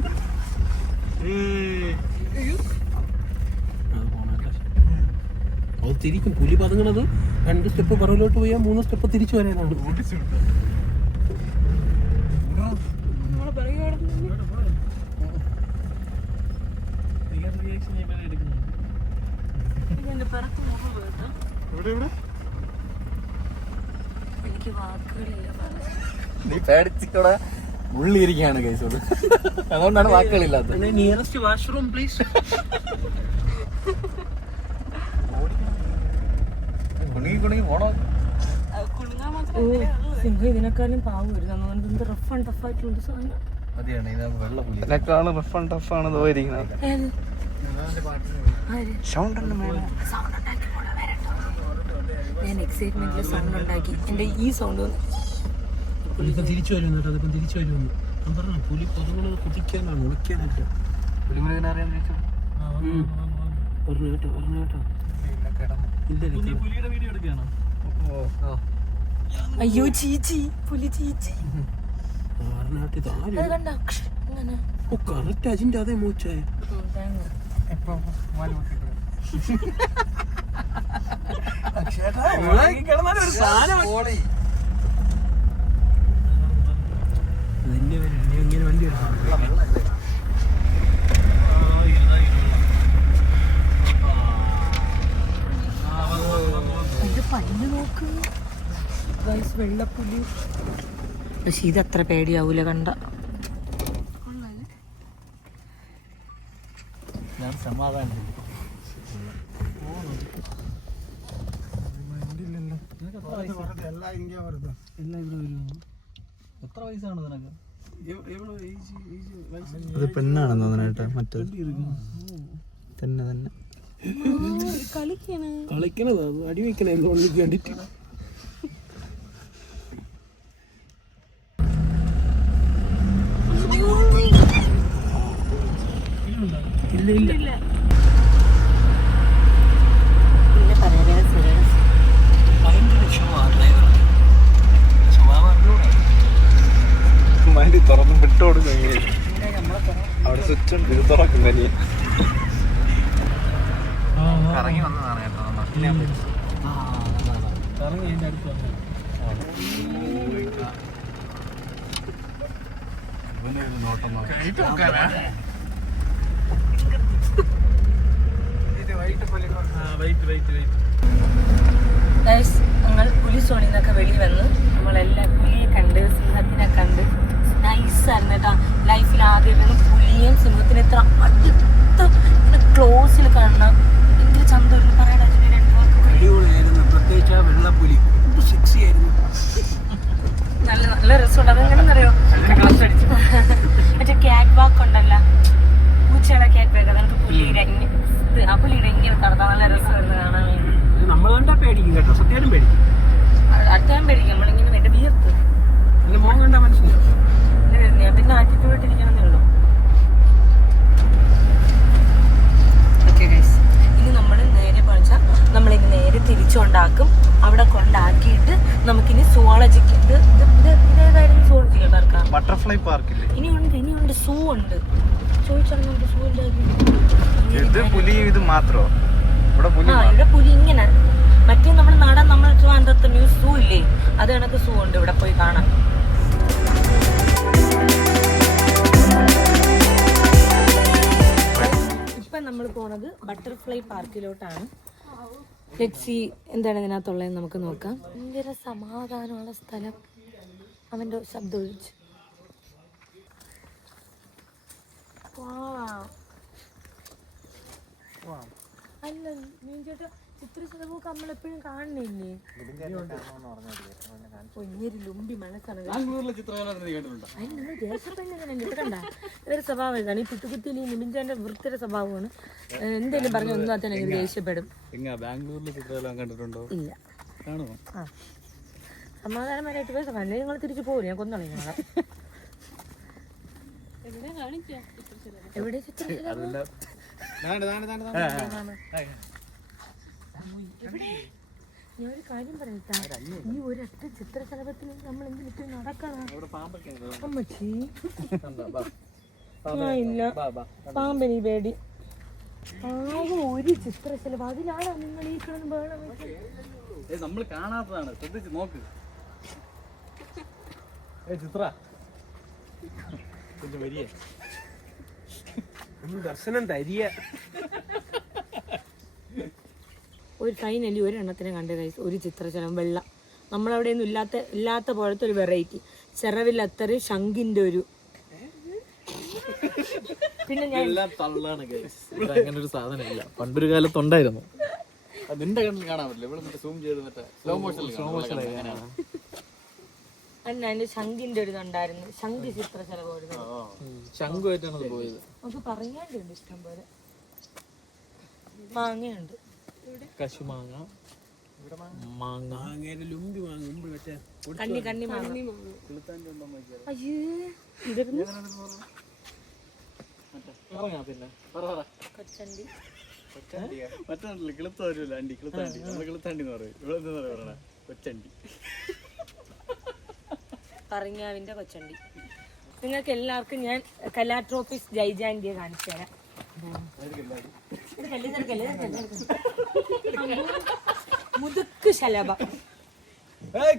അത് തിരിക്കും. പുലി പതുങ്ങണത് 2 സ്റ്റെപ്പ് പുറകിലോട്ട് പോയാൽ 3 സ്റ്റെപ്പ് തിരിച്ചു വരാനാണ്. എനിക്ക് വാക്കുകളില്ല. നീ പേടിച്ചിവിടെ ഉള്ളിരിക്കാണ് കേസോട്, അതുകൊണ്ടാണ് വാക്കുകളില്ലാത്തത്. Nearest washroom please. കുണുങ്ങി പോണോ? സിംഹം ഇതിനെക്കാളും പാവുമായിരുന്നു. റഫ് ആൻഡ് ടഫ് ആയിട്ടുള്ള സാധനം. മതിയാണ് ഇത് വെള്ളപ്പുലി. ഇതിനേക്കാളും റഫ് ആൻഡ് ടഫ് ആണ് തോന്നിയിരിക്കുന്നത്. ഞാൻ എക്സൈറ്റ്മെന്റിൽ സൗണ്ട് ഉണ്ടാക്കി. എന്റെ ഈ സൗണ്ട് പുലിപ്പം തിരിച്ചു വരുന്നു കേട്ടോ, അതിപ്പം തിരിച്ചു വരുന്നു. ഞാൻ പറഞ്ഞു പുലി പതുങ്ങണത് കുതിക്കാനാണ്, ഒളിക്കാനല്ല. പറഞ്ഞു കേട്ടോ, പറഞ്ഞു കേട്ടോ. പുലിയുടെ വീഡിയോ എടുക്കുകയാണോ? അയ്യോ ചീച്ചി, പുലി ചീച്ചി. കറക്റ്റ് അജിന്റെ അതേ മൂച്ചായ. ഇങ്ങനെ വണ്ടി പല്ല് നോക്ക് വെള്ളപ്പുലി. പക്ഷെ ഇതത്ര പേടിയാവൂല കണ്ട. ഞാൻ സമാധാനം. എത്ര വയസ്സാണ് നിനക്ക്? അത് പെണ്ണാണെന്ന് തോന്നണേട്ടാ, മറ്റേ തന്നെ തന്നെ കളിക്കണത് അടി വെക്കണേ കണ്ടിട്ട്. ഇല്ല ഇല്ല വണ്ടി തുറന്ന് വിട്ടുകൊടുക്കും. അവിടെ സ്വിച്ച് ഉണ്ട്, ഇത് തുറക്കും വലിയ. ഇറങ്ങി വന്നതാണ് കേട്ടോ. കറങ്ങി അതിന്റെ അടുത്ത് ഞങ്ങൾ പുലി സോണിൽ നിന്നൊക്കെ വെളി വന്ന് നമ്മളെല്ലാം പുലിയെ കണ്ട്, സിംഹത്തിനെ കണ്ട്, നൈസ് മറ്റേ ക്യാറ്റ് വാക്ക് ഉണ്ടല്ലോ, പൂച്ചയുടെ ക്യാറ്റ് വാക്ക്, അതൊക്കെ പുള്ളിയുടെ ആ പുള്ളിയുടെ ഇങ്ങനെ കടത്താൻ നല്ല രസമായിരുന്നു കാണാൻ വേണ്ടി. നമ്മൾ കണ്ടാ പേടിക്കും കേട്ടോ, സത്യം പേടിക്കും. അറ്റാൻ പേടിക്കും നമ്മളിങ്ങനെ വേണ്ട വിയർത്ത് എന്റെ മോൻ കണ്ടാ മനസ്സിലാവും. പിന്നെ ആറ്റിറ്റ്യൂഡിട്ടിരിക്കണമെന്നേ ഉള്ളൂ. ഓക്കെ ഗൈസ്, ഇനി നമ്മൾ നേരെ പറഞ്ഞാൽ നമ്മളിനി നേരെ തിരിച്ചുണ്ടാക്കും. അവിടെ കൊണ്ടാക്കിയിട്ട് നമുക്കിനി സുവോളജിക്ക് ഇതേതായാലും സുവോളജിക്കൽ പാർക്കാണ്. ബട്ടർഫ്ലൈ പാർക്കില്ലേ? ഇനിയുണ്ട് സൂ ഉണ്ട്. ചോദിച്ചാൽ നമുക്ക് സൂ ഇത് പുലി ഇത് മാത്രോ? ഇവിടെ പുലി ഇവിടെ പുലി ഇങ്ങനെ മറ്റേ നമ്മുടെ നാടൻ നമ്മൾ ട്രിവാൻഡ്രത്ത് ന്യൂസ് സൂ ഇല്ലേ, അത് കണക്ക് സൂ ഉണ്ട് ഇവിടെ പോയി കാണാൻ. ഇപ്പൊ നമ്മൾ പോണത് ബട്ടർഫ്ലൈ പാർക്കിലോട്ടാണ്. ലെറ്റ്സ് സീ എന്താണ് ഇതിനകത്തുള്ളതെന്ന് നമുക്ക് നോക്കാം. ഭയങ്കര സമാധാനമുള്ള സ്ഥലം. അവന്റെ ശബ്ദം ഒഴിച്ച് അല്ല നീ ചേട്ടാ, ചിത്രശലഭമൊക്കെ നമ്മളെപ്പോഴും കാണുന്നില്ലേ? ഒന്നൊരു ലുമ്പി മനസ്സാണ്. ബാംഗ്ലൂരിലെ ചിത്രകല നീ കണ്ടിട്ടുണ്ടോ? അതിന് നിങ്ങൾ ദേശപ്പന്നെ ഇത് കണ്ട ഇവരുടെ സ്വഭാവം ഇതാണ്. ഈ പുട്ടുകുത്തിയിൽ ഈ നിബിഞ്ചാന്റെ വൃത്തിയുടെ സ്വഭാവമാണ്. എന്തെങ്കിലും പറഞ്ഞു ഒന്നും അത്തന്നെ ദേഷ്യപ്പെടും. ബാംഗ്ലൂരിലെ ചിത്രകല കണ്ടിട്ടുണ്ടോ? ഇല്ല. കാണുമോ? ആ സമാധാനമായിട്ട് പോയി അല്ലെങ്കിൽ നിങ്ങൾ തിരിച്ചു പോകും. ഞാൻ കൊന്നോളി നിങ്ങളെ. എവിടെ ചിത്രശലഭം? ഞാൻ ഒരു കാര്യം പറയട്ടാ, ഈ ഒരൊറ്റ ചിത്രശലഭത്തിൽ നമ്മൾ എന്തിനും നടക്കണം. അമ്മച്ചി ഇല്ല പാമ്പനി പേടി. ആകെ ഒരു ചിത്രശലഭം, അതിലാണ് നിങ്ങൾ ഈ കിടന്ന് ബഹളം വെച്ചത്. നമ്മൾ കാണാത്തതാണ്, ശ്രദ്ധിച്ച് നോക്ക്. ചിത്ര വരിക ദർശനം തരിക. ഒരു ഫൈനലി ഒരെണ്ണത്തിനെ കണ്ട കൈസ്, ഒരു ചിത്രശലഭം വെള്ള. നമ്മളവിടെ ഒന്നും ഇല്ലാത്ത പോലത്തെ ഒരു വെറൈറ്റി. ചെറവിലത്തറ് ശംഖിന്റെ ഒരു. പിന്നെ ഞാൻ തള്ളാണ് അങ്ങനെ ഒരു സാധനം ഇല്ല. പണ്ടൊരു കാലത്തുണ്ടായിരുന്നു. നിന്റെ കണ്ണിൽ കാണാൻ പറ്റില്ല. ഇവിടെ സൂം ചെയ്ത് മറ്റേ സ്ലോ മോഷൻ അല്ല, അതിന്റെ ശംഖിന്റെ ഒരു ഇതുണ്ടായിരുന്നു. ശംഖ് ചിത്രശലഭം ഒരു ശംഖുമായിട്ടാണ് പോയത്. നമുക്ക് പറയാണ്ടുണ്ട് ഇഷ്ടം പോലെ. മാങ്ങയുണ്ട്, കശുമാങ്ങ, മാങ്ങ, ലുമ്പി വാങ്ങുമ്പോ മറ്റേ കണ്ണി മാങ്ങ. അയ്യേ ഇതൊരു കൊച്ചണ്ടി. മറ്റേ കിളുത്ത വരില്ല, അണ്ടി കിളുത്താണ്ടി. നമ്മൾ കിളുത്താണ്ടി എന്ന് പറയും. ഇവിടെ എന്താ പറയണേ? കൊച്ചണ്ടി. പറങ്ങാവിന്റെ കൊച്ചണ്ടി. നിങ്ങൾക്ക് എല്ലാവർക്കും ഞാൻ കലാട്രോപ്പിസ് ജൈജാൻഡിയെ കാണിച്ചു തരാം. മുതുക്ക് ശലഭം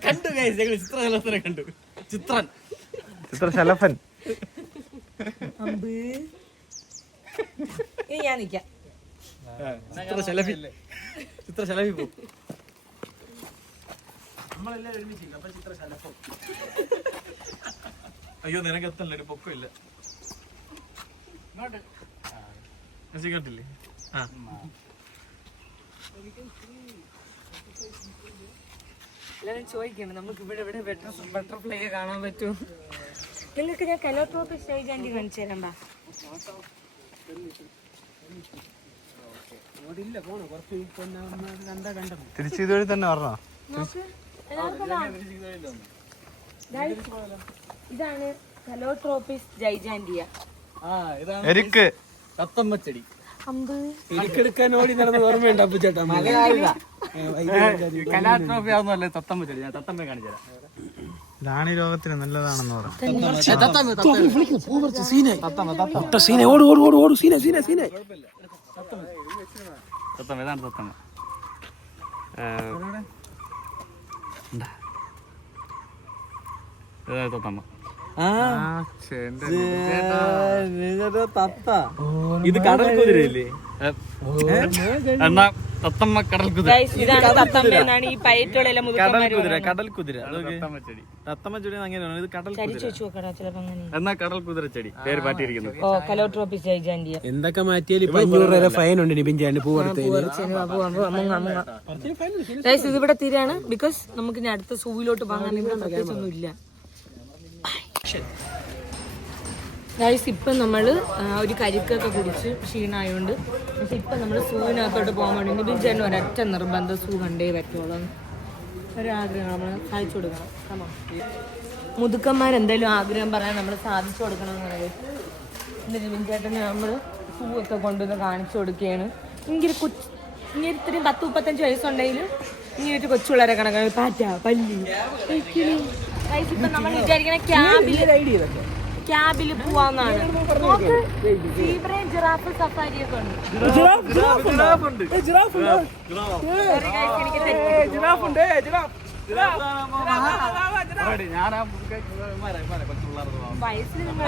കണ്ടു ചിത്രശലഭത്തിനെ കണ്ടു. ചിത്രശലഭൻ. അമ്പ് ഞാൻ നിക്കാം. ചിത്രശലഭി പോ. നമ്മളെല്ലാം ഒരുമിച്ചില്ല. അപ്പൊ ചിത്രശലഭം. അയ്യോ നിനക്ക് എത്തല്ല, ഒരു പൊക്കമില്ല. കണ്ടില്ലേ? എല്ലാവരും ചോദിക്കണം നമുക്ക് ഇവിടെ ബട്ടർഫ്ലൈ കാണാൻ പറ്റുമോ. നിങ്ങൾക്ക് ഞാൻ കലോട്രോപ്പിക് ജൈജാൻഡി കാണിച്ചു തരണ്ട. തിരിച്ചു ഇതുവഴി തന്നെ പറഞ്ഞോ? ഇതാണ് കലോട്രോപ്പിസ് ജൈജാൻഡിയ. എരിക്ക് തത്തമ്മച്ചെടി. അമ്പ് എടുക്കാൻ ഓടി നടന്ന ഓർമ്മയുണ്ട് അപ്പു ചേട്ടാ? കലാട്രോഫി ആവുന്നല്ലേ തത്തമ്മച്ചെടി. ഞാൻ തത്തമ്മ കാണിച്ചു തരാം. റാണി രോഗത്തിന് നല്ലതാണെന്ന് പറഞ്ഞു. തത്തമ്മ ഇതാണ് തത്തമ്മ. തത്തമ്മ. ഇത് കടൽ കുതിരയില്ലേ? എന്നാ തത്തമ്മ കടൽ കുതിര. ഇതാണ് തത്തമ്മ എന്നാണ് ഈ പയറ്റുകളെല്ലാം കടൽ കുതിര. തത്തമ്മച്ചെടി അങ്ങനെയാണ്. ഇത് കടൽ കുതിര. എന്നാ കടൽ കുതിര ചെടി പേര് മാറ്റിയിരിക്കുന്നു. കലോട്രോപ്പിസ് ജൈജാൻഡിയ. എന്തൊക്കെ മാറ്റിയാലും 500 രൂപ ഫൈൻ ഉണ്ട് നിബിഞ്ചാണ്ട് പൂവെടുത്തതിന്. ഇതിവിടെ തീരാണ്. ബിക്കോസ് നമുക്ക് ഇനി അടുത്ത സൂവിലോട്ട് പോകാൻ ഇവിടെ പ്രത്യേകിച്ചൊന്നും ഇല്ല. ഗൈസ് ഇപ്പം നമ്മൾ ഒരു കരിക്കൊക്കെ കുടിച്ച് ക്ഷീണമായതുകൊണ്ട് പക്ഷെ ഇപ്പം നമ്മൾ സൂവിനകത്തോട്ട് പോകാൻ വേണ്ടി നിബിൻ ചേട്ടൻ ഒരൊറ്റ നിർബന്ധം സൂ കണ്ടേ പറ്റുള്ളൂ ഒരാഗ്രഹം നമ്മൾ സാധിച്ചു കൊടുക്കണം കമോ മുതുക്കന്മാരെന്തായാലും ആഗ്രഹം പറയാൻ നമ്മൾ സാധിച്ചു കൊടുക്കണം എന്നുള്ളത് എൻ്റെ നിബിൻ ചേട്ടന് നമ്മൾ സൂ ഒക്കെ കൊണ്ടുവന്ന് കാണിച്ചു കൊടുക്കുകയാണ് ഇങ്ങനെ ഇങ്ങനെ ഇത്രയും 10-35 വയസ്സുണ്ടെങ്കിലും ഇങ്ങനെ ഒരു കൊച്ചുപിള്ളേരെ കണക്കാണ് പാറ്റ പല്ലി ഇപ്പം നമ്മൾ വിചാരിക്കണ ക്യാബിൽ പോവാന്നാണ് നോക്ക് സീബ്രയും ജിറാഫ് സഫാരിയൊക്കെ ഉണ്ട്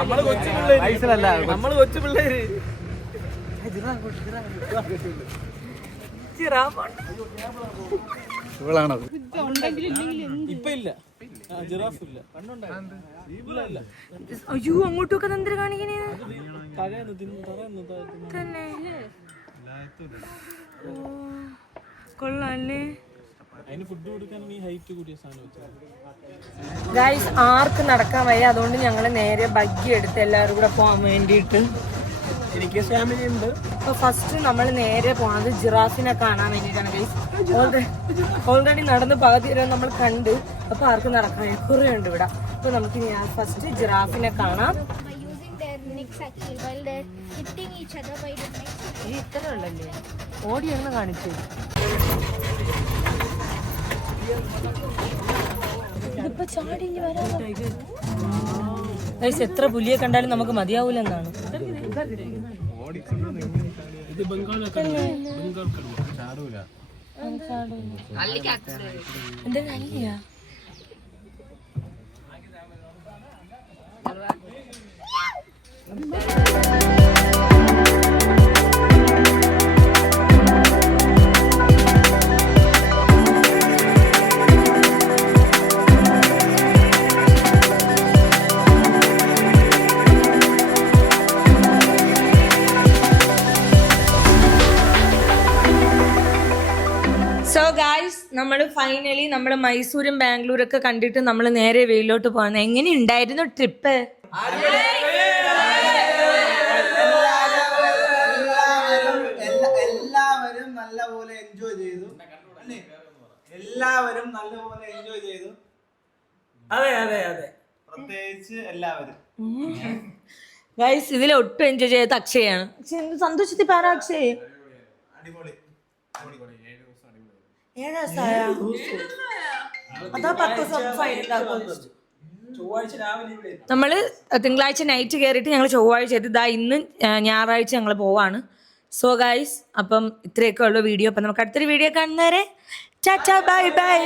നമ്മള് കൊച്ചു പിള്ളേര് ഇവളാണത് ഇപ്പൊ ഇല്ല ജിറാഫ് ഇല്ല അയ്യോ അങ്ങോട്ടൊക്കെ എന്തിനാ കാണിക്കണേ തന്നെ കൊള്ളാല്ലേ അതിന് ഫുഡ് കൊടുക്കാൻ ഈ ഹൈറ്റ് കൂടിയ സാധനം ഗൈസ് ആർക്ക് നടക്കാൻ വയ്യ അതുകൊണ്ട് ഞങ്ങൾ നേരെ ബഗ്ഗി എടുത്ത് എല്ലാവരും കൂടെ പോകാൻ വേണ്ടിയിട്ട് എനിക്ക് ഫാമിലി ഉണ്ട്. അപ്പൊ ഫസ്റ്റ് നമ്മൾ നേരെ പോണത് ജിറാഫിനെ കാണാൻ വേണ്ടിയിട്ടാണ് ഗൈസ്. ഓൾറെഡി നടന്ന് പകുതി വരെ നമ്മൾ കണ്ട്. അപ്പൊ ആർക്ക് നടക്കാൻ കുറേ ഉണ്ട് ഇവിടെ. അപ്പൊ നമുക്ക് ഫസ്റ്റ് ജിറാഫിനെ കാണാം. ഇത്ര ഉള്ളല്ലേ ഓടിയൊന്ന് കാണിച്ചു. എത്ര പുലിയെ കണ്ടാലും നമുക്ക് മതിയാവൂല എന്നാണ്. എന്താ നല്ലിയാ നമ്മൾ ഫൈനലി നമ്മൾ മൈസൂരും ബാംഗ്ലൂരൊക്കെ കണ്ടിട്ട് നമ്മൾ നേരെ വെയിലോട്ട് പോകുന്നത്. എങ്ങനെയുണ്ടായിരുന്നു ട്രിപ്പ്? എല്ലാവരും നല്ലപോലെ എൻജോയ് ചെയ്തു. എല്ലാവരും നല്ലപോലെ എൻജോയ് ചെയ്തു. അതെ അതെ അതെ, പ്രത്യേകിച്ച് എല്ലാവരും. ഗൈസ് ഇതിൽ ഒട്ടും എൻജോയ് ചെയ്ത അക്ഷയാണ്. സന്തോഷത്തിൽ പറ അക്ഷയ്. അടിപൊളി. നമ്മള് തിങ്കളാഴ്ച നൈറ്റ് കയറിയിട്ട് ഞങ്ങൾ ചൊവ്വാഴ്ച എത്തി. ഇന്ന് ഞായറാഴ്ച ഞങ്ങൾ പോവാണ്. സോ ഗൈസ് അപ്പം ഇത്രയൊക്കെ ഉള്ള വീഡിയോ. അപ്പം നമുക്ക് അടുത്തൊരു വീഡിയോ കാണുന്നവരെ ടാറ്റാ ബൈ ബൈ.